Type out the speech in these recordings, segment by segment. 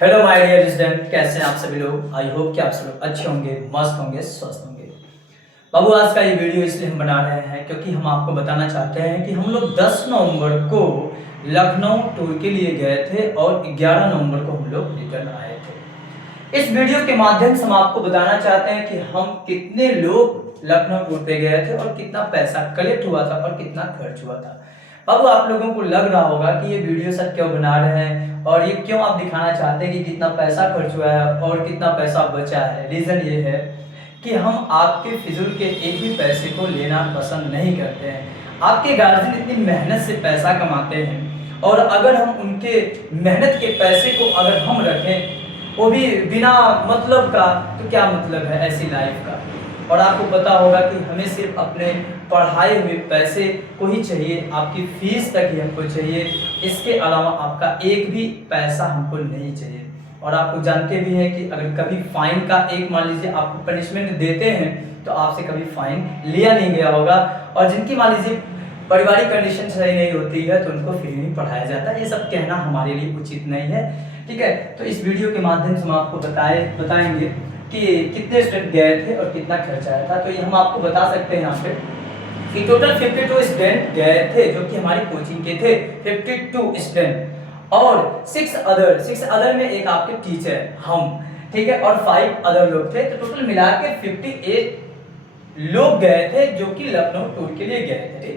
Hello my dear student, कैसे हैं आप सभी लोग। आई होप कि आप सब लोग अच्छे होंगे, मस्त होंगे, स्वस्थ होंगे। बाबू आज का ये वीडियो इसलिए हम बना रहे हैं क्योंकि हम आपको बताना चाहते हैं कि हम लोग 10 नवंबर को लखनऊ टूर के लिए गए थे और 11 नवंबर को हम लोग रिटर्न आए थे। इस वीडियो के माध्यम से हम आपको बताना चाहते हैं कि हम कितने लोग लखनऊ टूर पे गए थे और कितना पैसा कलेक्ट हुआ था और कितना खर्च हुआ था। अब आप लोगों को लग रहा होगा कि ये वीडियो सर क्यों बना रहे हैं और ये क्यों आप दिखाना चाहते हैं कि कितना पैसा खर्च हुआ है और कितना पैसा बचा है। रीजन ये है कि हम आपके फिजूल के एक भी पैसे को लेना पसंद नहीं करते हैं। आपके गार्जियन इतनी मेहनत से पैसा कमाते हैं और अगर हम उनके मेहनत के पैसे को अगर हम रखें वो भी बिना मतलब का, तो क्या मतलब है ऐसी लाइफ का। और आपको पता होगा कि हमें सिर्फ अपने पढ़ाए हुए पैसे को ही चाहिए, आपकी फीस तक ही हमको चाहिए, इसके अलावा आपका एक भी पैसा हमको नहीं चाहिए। और आपको जानते भी हैं कि अगर कभी फाइन का एक मान लीजिए आपको पनिशमेंट देते हैं तो आपसे कभी फाइन लिया नहीं गया होगा। और जिनकी मान लीजिए पारिवारिक कंडीशन सही नहीं होती है तो उनको फ्री में पढ़ाया जाता है। ये सब कहना हमारे लिए उचित नहीं है, ठीक है। तो इस वीडियो के माध्यम से हम आपको बताएंगे कि कितने स्टूडेंट गए थे और कितना खर्चा आया था। तो ये हम आपको बता सकते हैं यहाँ पे कि टोटल 52 स्टूडेंट गए थे जो कि हमारी कोचिंग के थे, 52 स्टूडेंट। और 6 अदर में एक आपके टीचर हम, ठीक है, और 5 अदर लोग थे। तो टोटल मिला के 58 लोग गए थे जो कि लखनऊ टूर के लिए गए थे।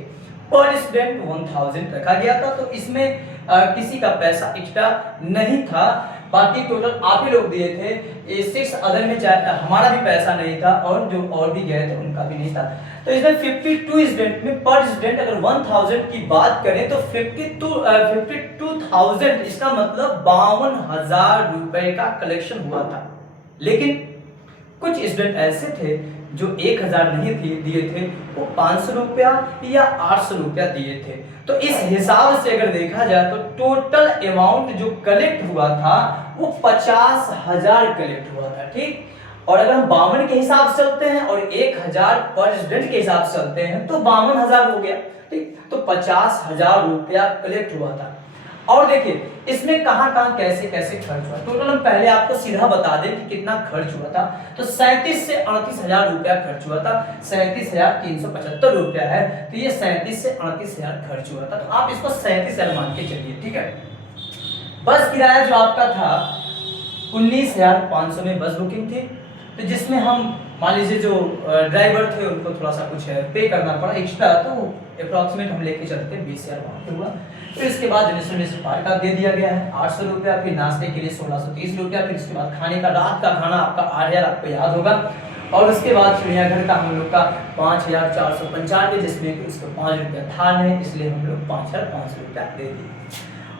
पर स्टूडेंट 1000 रखा गया था, तो इसमें किसी का पैसा एक्स्ट्रा नहीं था। बाकी टोटल आप ही लोग दिए थे। 6 अदर में हमारा भी पैसा नहीं था और जो और भी गए थे उनका भी नहीं था। तो इसमें 52 स्टूडेंट में पर स्टूडेंट अगर 1000 की बात करें तो 52,000 इसका मतलब 52,000 रुपए का कलेक्शन हुआ था। लेकिन कुछ स्टूडेंट ऐसे थे जो 1000 नहीं दिए थे, वो 500 रुपया या 800 रुपया दिए थे। तो इस हिसाब से अगर देखा जाए तो टोटल अमाउंट जो कलेक्ट हुआ था वो 50,000 कलेक्ट हुआ था, ठीक। और अगर हम 52 के हिसाब से चलते हैं और 1000 पर स्टूडेंट के हिसाब से चलते हैं तो 52,000 हो गया, ठीक। तो 50,000 रुपया कलेक्ट हुआ था। और देखिए इसमें कहां कैसे कैसे खर्च हुआ। टोटल हम पहले आपको सीधा बता दें कि कितना खर्च हुआ था। तो 37 से 38,000 रुपया खर्च हुआ था। 37,375 रुपया है, तो ये 37 से 38,000 खर्च हुआ था। तो आप इसको 37,000 मान के चलिए, ठीक है। बस किराया जो आपका था 19,500 में बस बुकिंग थी, तो जिसमें हम मान लीजिए जो ड्राइवर थे उनको थोड़ा सा कुछ पे करना पड़ा एक्स्ट्रा, तो अप्रॉक्सीमेट हम लेके चलते 20,000 वहाँ पे हुआ। फिर इसके बाद जनरल पार्क का दे दिया गया है 800 रुपया, फिर नाश्ते के लिए 1630 रुपया, फिर इसके बाद खाने का रात का खाना आपका 8,000 आपको याद होगा। और उसके बाद चिड़ियाघर का हम लोग का 5,495, जिसमें कि उसको 5 रुपया था नहीं, इसलिए हम लोग 5,500 रुपया दे दिए।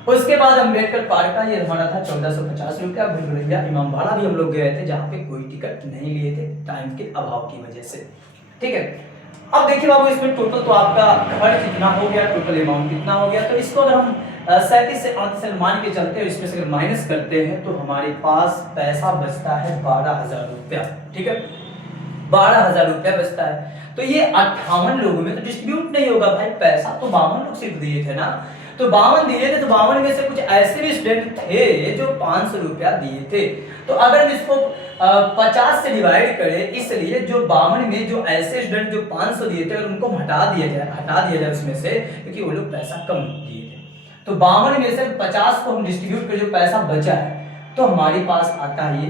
उसके बाद अम्बेडकर पार्क का ये हमारा था 1450 रुपया। भूलभुलैया इमामबाड़ा भी हम लोग गए थे जहाँ पे कोई टिकट नहीं लिए थे टाइम के अभाव की वजह से, ठीक है। अब देखिए बाबू इसमें टोटल तो आपका खर्च कितना हो गया, टोटल अमाउंट कितना हो गया। तो इसको अगर हम 37 से 38 मान के चलते हैं, इसमें से अगर माइनस करते हैं तो हमारे पास पैसा बचता है 12,000 रुपया, ठीक है। 12,000 रुपया बचता है। तो ये 58 लोगों में तो डिस्ट्रीब्यूट नहीं होगा भाई, पैसा तो 52 लोग सिर्फ दिए थे ना। तो 52 दिए थे, तो 52 में से कुछ ऐसे भी स्टूडेंट थे जो 500 रुपया दिए थे। तो अगर इसको 50 से डिवाइड करें, इसलिए जो 52 में जो ऐसे स्टूडेंट जो 500 दिए थे उनको हटा दिया जाए उसमें से, क्योंकि वो लोग पैसा कम दिए थे। तो 52 में से 50 को हम डिस्ट्रीब्यूट कर जो पैसा बचा है तो हमारे पास आता है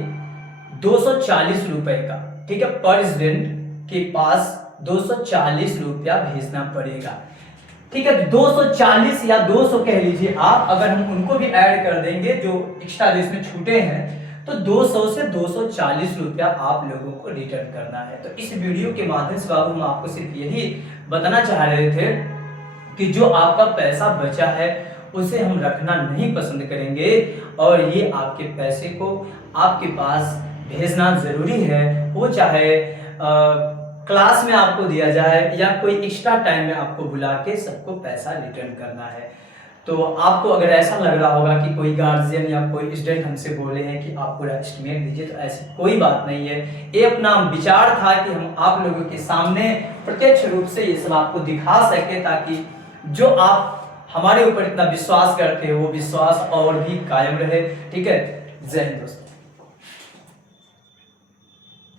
240 रुपए का, ठीक है। पर स्टूडेंट के पास 240 रुपया भेजना पड़ेगा, ठीक है। 240 या 200 कह लीजिए आप, अगर हम उनको भी ऐड कर देंगे जो एक्स्ट्रा जो इसमें छूटे हैं, तो 200 से 240 रुपया आप लोगों को रिटर्न करना है। तो इस वीडियो के माध्यम से बाबू हम आपको सिर्फ यही बताना चाह रहे थे कि जो आपका पैसा बचा है उसे हम रखना नहीं पसंद करेंगे और ये आपके पैसे को आपके पास भेजना जरूरी है। वो चाहे क्लास में आपको दिया जाए या कोई एक्स्ट्रा टाइम में आपको बुला के सबको पैसा रिटर्न करना है। तो आपको अगर ऐसा लग रहा होगा कि कोई गार्जियन या कोई स्टूडेंट हमसे बोले हैं कि आप पूरा एस्टिमेट दीजिए, तो ऐसी कोई बात नहीं है। ये अपना विचार था कि हम आप लोगों के सामने प्रत्यक्ष रूप से ये सब आपको दिखा सके, ताकि जो आप हमारे ऊपर इतना विश्वास करते हो वो विश्वास और भी कायम रहे, ठीक है। जय हिंद दोस्तों।